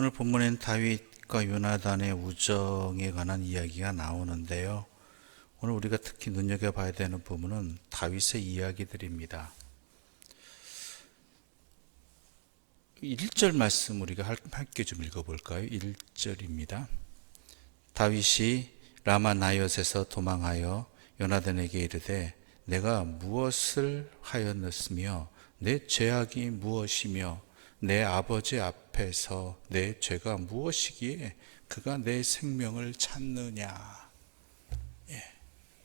오늘 본문엔 다윗과 요나단의 우정에 관한 이야기가 나오는데요. 오늘 우리가 특히 눈여겨봐야 되는 부분은 다윗의 이야기들입니다. 1절 말씀 우리가 함께 좀 읽어볼까요? 1절입니다. 다윗이 라마 나엿에서 도망하여 요나단에게 이르되 내가 무엇을 하였느으며 내 죄악이 무엇이며 내 아버지 앞에서 내 죄가 무엇이기에 그가 내 생명을 찾느냐.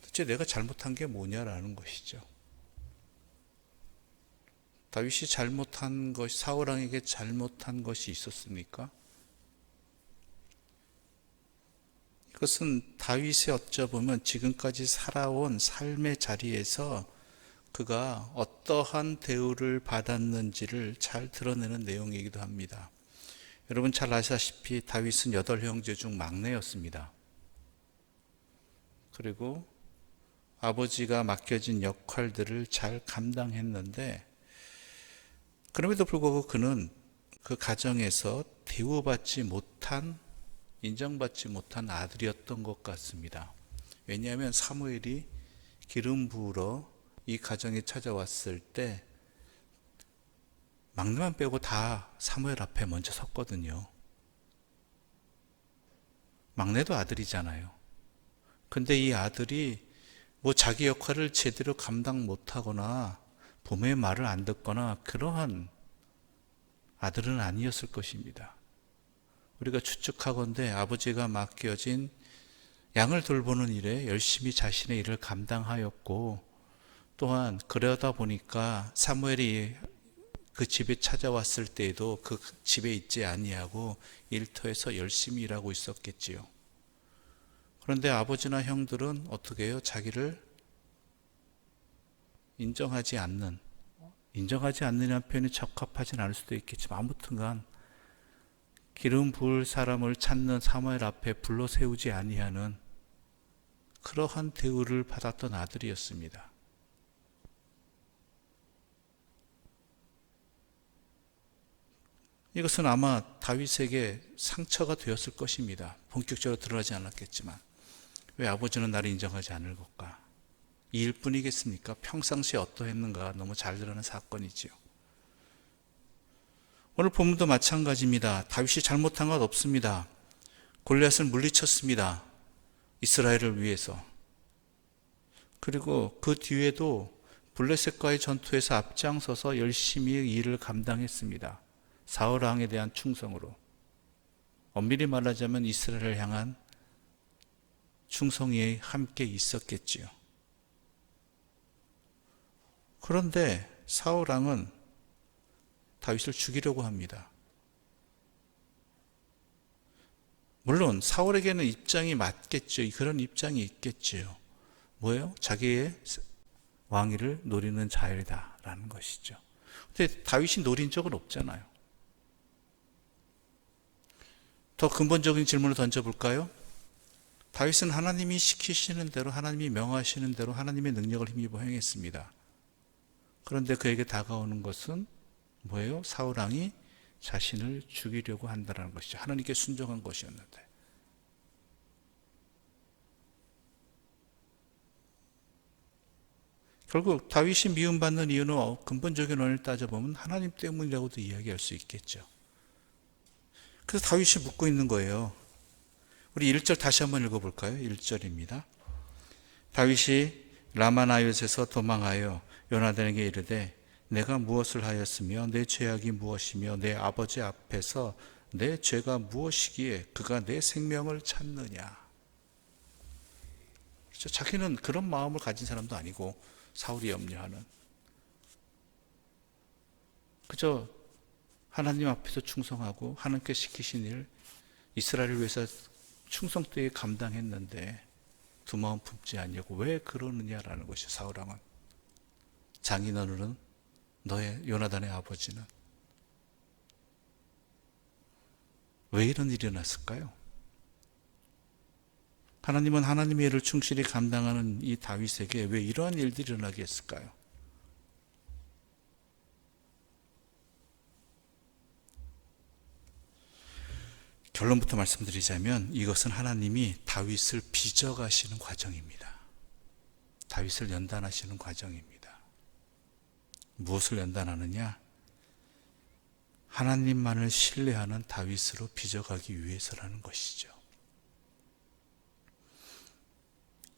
도대체 내가 잘못한 게 뭐냐라는 것이죠. 다윗이 잘못한 것이, 사울왕에게 잘못한 것이 있었습니까? 그것은 다윗의 어쩌보면 지금까지 살아온 삶의 자리에서 그가 어떠한 대우를 받았는지를 잘 드러내는 내용이기도 합니다. 여러분 잘 아시다시피 다윗은 8형제 중 막내였습니다. 그리고 아버지가 맡겨진 역할들을 잘 감당했는데, 그럼에도 불구하고 그는 그 가정에서 대우받지 못한, 인정받지 못한 아들이었던 것 같습니다. 왜냐하면 사무엘이 기름 부으러 이 가정에 찾아왔을 때 막내만 빼고 다 사무엘 앞에 먼저 섰거든요. 막내도 아들이잖아요. 근데 이 아들이 뭐 자기 역할을 제대로 감당 못하거나 부모의 말을 안 듣거나 그러한 아들은 아니었을 것입니다. 우리가 추측하건대 아버지가 맡겨진 양을 돌보는 일에 열심히 자신의 일을 감당하였고, 또한 그러다 보니까 사무엘이 그 집에 찾아왔을 때에도 그 집에 있지 아니하고 일터에서 열심히 일하고 있었겠지요. 그런데 아버지나 형들은 어떻게 해요? 자기를 인정하지 않느냐는 표현이 적합하진 않을 수도 있겠지만, 아무튼간 기름 부을 사람을 찾는 사무엘 앞에 불러 세우지 아니하는 그러한 대우를 받았던 아들이었습니다. 이것은 아마 다윗에게 상처가 되었을 것입니다. 본격적으로 드러나지 않았겠지만, 왜 아버지는 나를 인정하지 않을 것까? 이 일뿐이겠습니까? 평상시에 어떠했는가 너무 잘 드러나는 사건이지요. 오늘 본문도 마찬가지입니다. 다윗이 잘못한 것 없습니다. 골리앗을 물리쳤습니다. 이스라엘을 위해서. 그리고 그 뒤에도 블레셋과의 전투에서 앞장서서 열심히 일을 감당했습니다. 사울 왕에 대한 충성으로. 엄밀히 말하자면 이스라엘을 향한 충성이 함께 있었겠지요. 그런데 사울 왕은 다윗을 죽이려고 합니다. 물론 사울에게는 입장이 맞겠죠. 그런 입장이 있겠지요. 뭐예요? 자기의 왕위를 노리는 자열이다라는 것이죠. 근데 다윗이 노린 적은 없잖아요. 더 근본적인 질문을 던져볼까요? 다윗은 하나님이 시키시는 대로, 하나님이 명하시는 대로 하나님의 능력을 힘입어 행했습니다. 그런데 그에게 다가오는 것은 뭐예요? 사울 왕이 자신을 죽이려고 한다는 것이죠. 하나님께 순종한 것이었는데. 결국 다윗이 미움받는 이유는 근본적인 원인을 따져보면 하나님 때문이라고도 이야기할 수 있겠죠. 그래서 다윗이 묻고 있는 거예요. 우리 1절 다시 한번 읽어볼까요? 1절입니다. 다윗이 라마나옅에서 도망하여 요나단에게 이르되 내가 무엇을 하였으며 내 죄악이 무엇이며 내 아버지 앞에서 내 죄가 무엇이기에 그가 내 생명을 찾느냐. 그렇죠? 자기는 그런 마음을 가진 사람도 아니고 사울이 염려하는, 그저 하나님 앞에서 충성하고 하나님께 시키신 일, 이스라엘을 위해서 충성되게 감당했는데 두 마음 품지 않냐고 왜 그러느냐라는 것이 사울 왕은. 장인어른은, 너의 요나단의 아버지는 왜 이런 일이 일어났을까요? 하나님은 하나님의 일을 충실히 감당하는 이 다윗에게 왜 이러한 일들이 일어나게 했을까요? 결론부터 말씀드리자면 이것은 하나님이 다윗을 빚어가시는 과정입니다. 다윗을 연단하시는 과정입니다. 무엇을 연단하느냐? 하나님만을 신뢰하는 다윗으로 빚어가기 위해서라는 것이죠.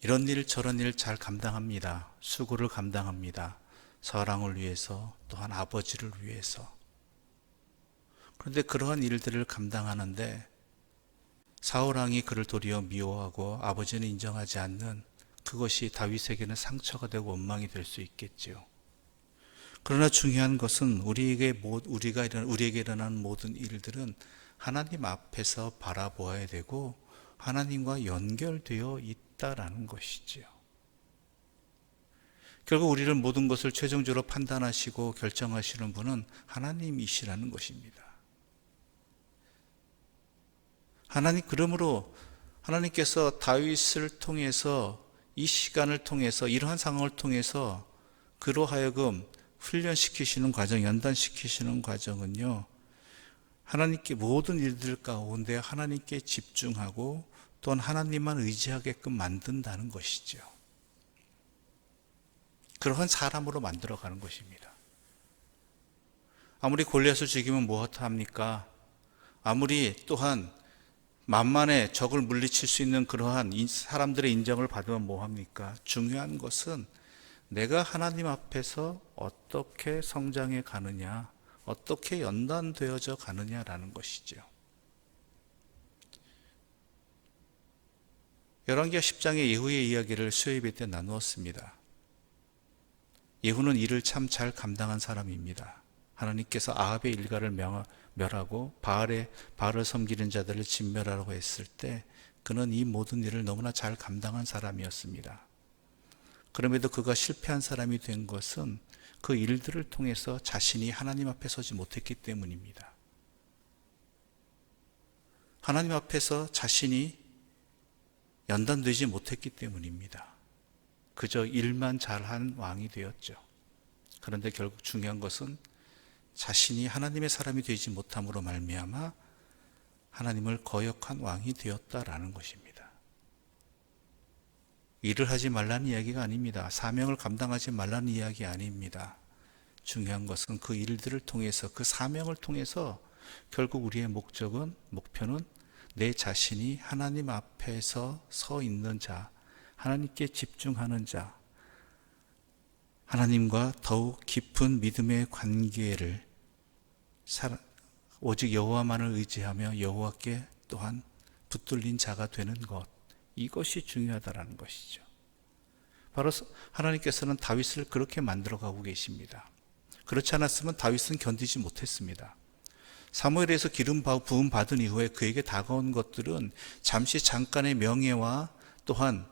이런 일 저런 일 잘 감당합니다. 수고를 감당합니다. 사랑을 위해서, 또한 아버지를 위해서. 그런데 그러한 일들을 감당하는데 사울왕이 그를 도리어 미워하고 아버지는 인정하지 않는 그것이 다윗에게는 상처가 되고 원망이 될 수 있겠지요. 그러나 중요한 것은 우리에게 일어나는 모든 일들은 하나님 앞에서 바라보아야 되고 하나님과 연결되어 있다라는 것이지요. 결국 우리를 모든 것을 최종적으로 판단하시고 결정하시는 분은 하나님이시라는 것입니다. 그러므로 하나님께서 다윗을 통해서 이 시간을 통해서 이러한 상황을 통해서 그로 하여금 훈련시키시는 과정, 연단시키시는 과정은요, 하나님께 모든 일들 가운데 하나님께 집중하고 또한 하나님만 의지하게끔 만든다는 것이죠. 그러한 사람으로 만들어가는 것입니다. 아무리 골리앗을 죽이면 무엇합니까? 아무리 또한 만만에 적을 물리칠 수 있는 그러한 사람들의 인정을 받으면 뭐합니까? 중요한 것은 내가 하나님 앞에서 어떻게 성장해 가느냐, 어떻게 연단되어져 가느냐라는 것이죠. 열왕기하 10장의 예후의 이야기를 수요예배 때 나누었습니다. 예후는 일을 참 잘 감당한 사람입니다. 하나님께서 아합의 일가를 멸하고 바알을 섬기는 자들을 진멸하라고 했을 때 그는 이 모든 일을 너무나 잘 감당한 사람이었습니다. 그럼에도 그가 실패한 사람이 된 것은 그 일들을 통해서 자신이 하나님 앞에 서지 못했기 때문입니다. 하나님 앞에서 자신이 연단되지 못했기 때문입니다. 그저 일만 잘한 왕이 되었죠. 그런데 결국 중요한 것은 자신이 하나님의 사람이 되지 못함으로 말미암아 하나님을 거역한 왕이 되었다라는 것입니다. 일을 하지 말라는 이야기가 아닙니다. 사명을 감당하지 말라는 이야기 아닙니다. 중요한 것은 그 일들을 통해서, 그 사명을 통해서 결국 우리의 목표는 내 자신이 하나님 앞에서 서 있는 자, 하나님께 집중하는 자, 하나님과 더욱 깊은 믿음의 관계를 오직 여호와만을 의지하며 여호와께 또한 붙들린 자가 되는 것, 이것이 중요하다라는 것이죠. 바로 하나님께서는 다윗을 그렇게 만들어가고 계십니다. 그렇지 않았으면 다윗은 견디지 못했습니다. 사무엘에서 기름 부음 받은 이후에 그에게 다가온 것들은 잠깐의 명예와 또한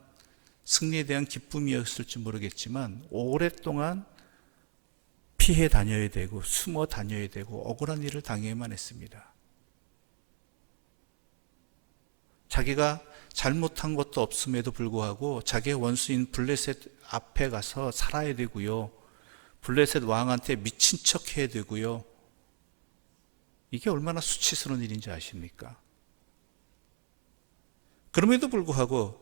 승리에 대한 기쁨이었을지 모르겠지만 오랫동안 피해 다녀야 되고 숨어 다녀야 되고 억울한 일을 당해야만 했습니다. 자기가 잘못한 것도 없음에도 불구하고 자기의 원수인 블레셋 앞에 가서 살아야 되고요. 블레셋 왕한테 미친 척 해야 되고요. 이게 얼마나 수치스러운 일인지 아십니까? 그럼에도 불구하고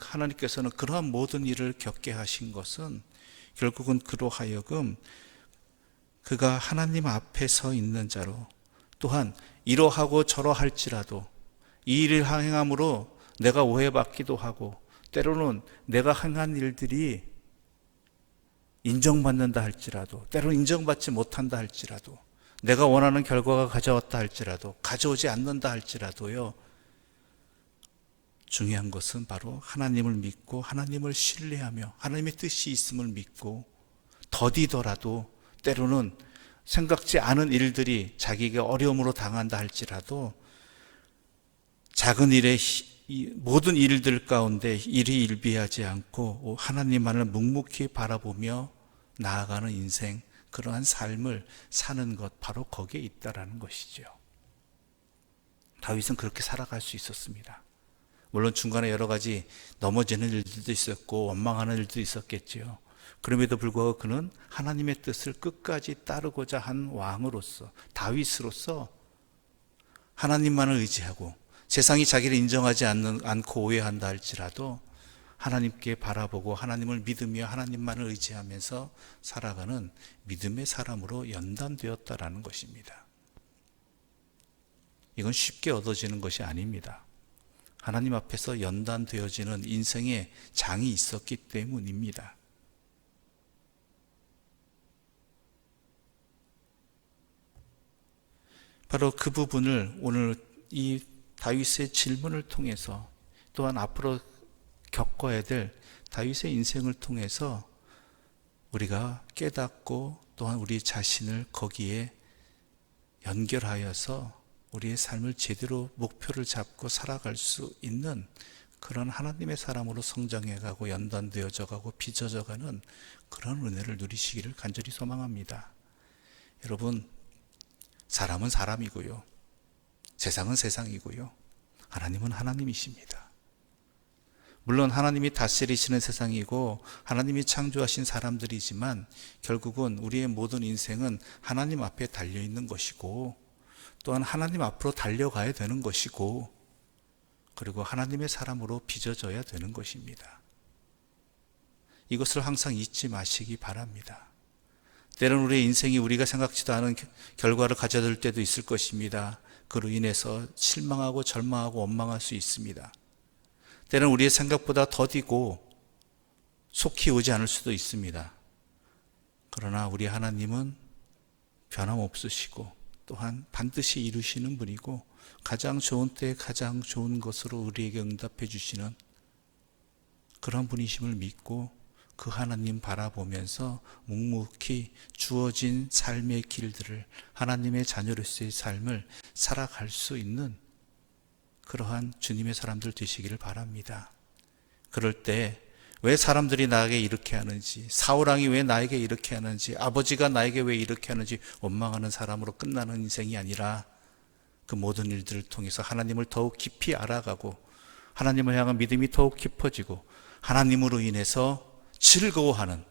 하나님께서는 그러한 모든 일을 겪게 하신 것은 결국은 그로 하여금 그가 하나님 앞에 서 있는 자로, 또한 이러하고 저러할지라도 이 일을 행함으로 내가 오해받기도 하고 때로는 내가 행한 일들이 인정받는다 할지라도, 때로는 인정받지 못한다 할지라도, 내가 원하는 결과가 가져왔다 할지라도, 가져오지 않는다 할지라도요, 중요한 것은 바로 하나님을 믿고 하나님을 신뢰하며 하나님의 뜻이 있음을 믿고, 더디더라도 때로는 생각지 않은 일들이 자기에게 어려움으로 당한다 할지라도 작은 일에 모든 일들 가운데 일이 일비하지 않고 하나님만을 묵묵히 바라보며 나아가는 인생, 그러한 삶을 사는 것, 바로 거기에 있다라는 것이죠. 다윗은 그렇게 살아갈 수 있었습니다. 물론 중간에 여러 가지 넘어지는 일들도 있었고 원망하는 일도 있었겠지요. 그럼에도 불구하고 그는 하나님의 뜻을 끝까지 따르고자 한 왕으로서, 다윗으로서 하나님만을 의지하고 세상이 자기를 인정하지 않고 오해한다 할지라도 하나님께 바라보고 하나님을 믿으며 하나님만을 의지하면서 살아가는 믿음의 사람으로 연단되었다라는 것입니다. 이건 쉽게 얻어지는 것이 아닙니다. 하나님 앞에서 연단되어지는 인생의 장이 있었기 때문입니다. 바로 그 부분을 오늘 이 다윗의 질문을 통해서 또한 앞으로 겪어야 될 다윗의 인생을 통해서 우리가 깨닫고 또한 우리 자신을 거기에 연결하여서 우리의 삶을 제대로 목표를 잡고 살아갈 수 있는 그런 하나님의 사람으로 성장해가고 연단되어져 가고 빚어져 가는 그런 은혜를 누리시기를 간절히 소망합니다. 여러분, 사람은 사람이고요. 세상은 세상이고요. 하나님은 하나님이십니다. 물론 하나님이 다스리시는 세상이고 하나님이 창조하신 사람들이지만 결국은 우리의 모든 인생은 하나님 앞에 달려있는 것이고 또한 하나님 앞으로 달려가야 되는 것이고 그리고 하나님의 사람으로 빚어져야 되는 것입니다. 이것을 항상 잊지 마시기 바랍니다. 때로는 우리의 인생이 우리가 생각지도 않은 결과를 가져들 때도 있을 것입니다. 그로 인해서 실망하고 절망하고 원망할 수 있습니다. 때로는 우리의 생각보다 더디고 속히 오지 않을 수도 있습니다. 그러나 우리 하나님은 변함없으시고 또한 반드시 이루시는 분이고 가장 좋은 때에 가장 좋은 것으로 우리에게 응답해 주시는 그런 분이심을 믿고 그 하나님 바라보면서 묵묵히 주어진 삶의 길들을 하나님의 자녀로서의 삶을 살아갈 수 있는 그러한 주님의 사람들 되시기를 바랍니다. 그럴 때 왜 사람들이 나에게 이렇게 하는지, 사울왕이 왜 나에게 이렇게 하는지, 아버지가 나에게 왜 이렇게 하는지 원망하는 사람으로 끝나는 인생이 아니라 그 모든 일들을 통해서 하나님을 더욱 깊이 알아가고 하나님을 향한 믿음이 더욱 깊어지고 하나님으로 인해서 즐거워하는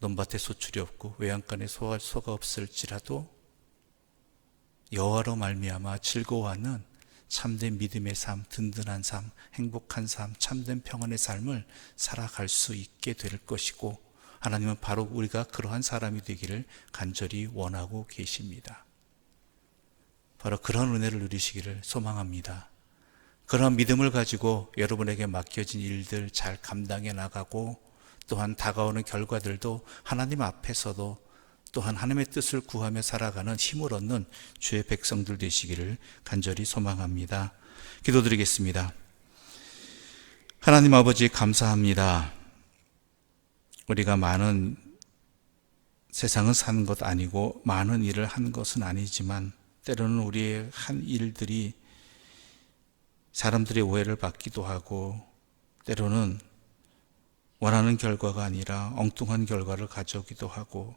논밭에 소출이 없고 외양간에 소가 없을지라도 여호와로 말미암아 즐거워하는 참된 믿음의 삶, 든든한 삶, 행복한 삶, 참된 평안의 삶을 살아갈 수 있게 될 것이고 하나님은 바로 우리가 그러한 사람이 되기를 간절히 원하고 계십니다. 바로 그런 은혜를 누리시기를 소망합니다. 그런 믿음을 가지고 여러분에게 맡겨진 일들 잘 감당해 나가고 또한 다가오는 결과들도 하나님 앞에서도 또한 하나님의 뜻을 구하며 살아가는 힘을 얻는 주의 백성들 되시기를 간절히 소망합니다. 기도드리겠습니다. 하나님 아버지 감사합니다. 우리가 많은 세상은 산 것 아니고 많은 일을 한 것은 아니지만 때로는 우리의 한 일들이 사람들의 오해를 받기도 하고 때로는 원하는 결과가 아니라 엉뚱한 결과를 가져오기도 하고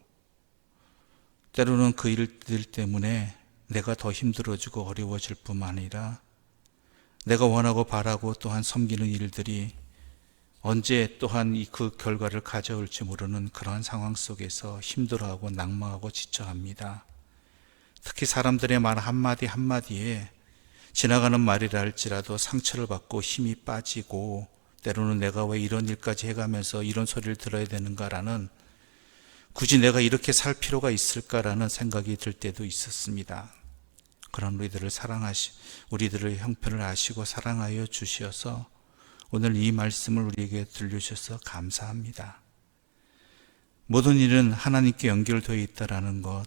때로는 그 일들 때문에 내가 더 힘들어지고 어려워질 뿐만 아니라 내가 원하고 바라고 또한 섬기는 일들이 언제 또한 그 결과를 가져올지 모르는 그러한 상황 속에서 힘들어하고 낙망하고 지쳐합니다. 특히 사람들의 말 한마디 한마디에 지나가는 말이라 할지라도 상처를 받고 힘이 빠지고 때로는 내가 왜 이런 일까지 해가면서 이런 소리를 들어야 되는가라는 굳이 내가 이렇게 살 필요가 있을까라는 생각이 들 때도 있었습니다. 그런 우리들의 형편을 아시고 사랑하여 주시어서 오늘 이 말씀을 우리에게 들려주셔서 감사합니다. 모든 일은 하나님께 연결되어 있다라는 것,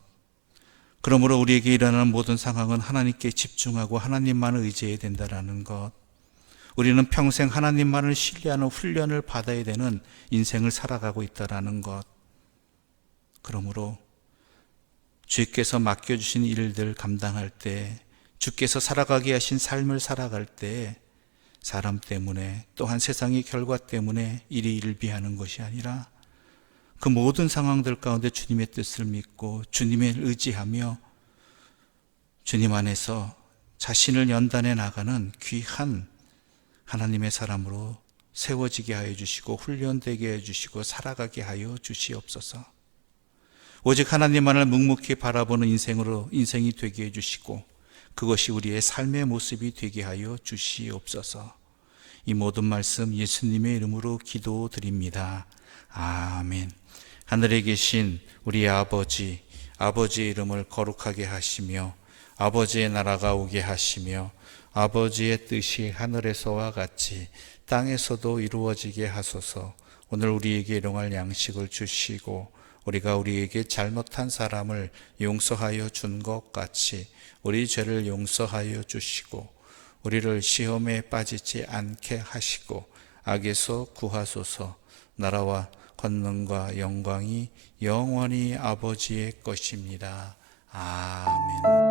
그러므로 우리에게 일어나는 모든 상황은 하나님께 집중하고 하나님만을 의지해야 된다라는 것, 우리는 평생 하나님만을 신뢰하는 훈련을 받아야 되는 인생을 살아가고 있다라는 것, 그러므로 주께서 맡겨주신 일들 감당할 때, 주께서 살아가게 하신 삶을 살아갈 때 사람 때문에 또한 세상의 결과 때문에 일이 일비하는 것이 아니라 그 모든 상황들 가운데 주님의 뜻을 믿고 주님을 의지하며 주님 안에서 자신을 연단해 나가는 귀한 하나님의 사람으로 세워지게 하여 주시고 훈련되게 하여 주시고 살아가게 하여 주시옵소서. 오직 하나님만을 묵묵히 바라보는 인생이 되게 해주시고 그것이 우리의 삶의 모습이 되게 하여 주시옵소서. 이 모든 말씀 예수님의 이름으로 기도드립니다. 아멘. 하늘에 계신 우리 아버지의 이름을 거룩하게 하시며 아버지의 나라가 오게 하시며 아버지의 뜻이 하늘에서와 같이 땅에서도 이루어지게 하소서. 오늘 우리에게 일용할 양식을 주시고 우리가 우리에게 잘못한 사람을 용서하여 준 것 같이 우리 죄를 용서하여 주시고 우리를 시험에 빠지지 않게 하시고 악에서 구하소서. 나라와 권능과 영광이 영원히 아버지의 것입니다. 아멘.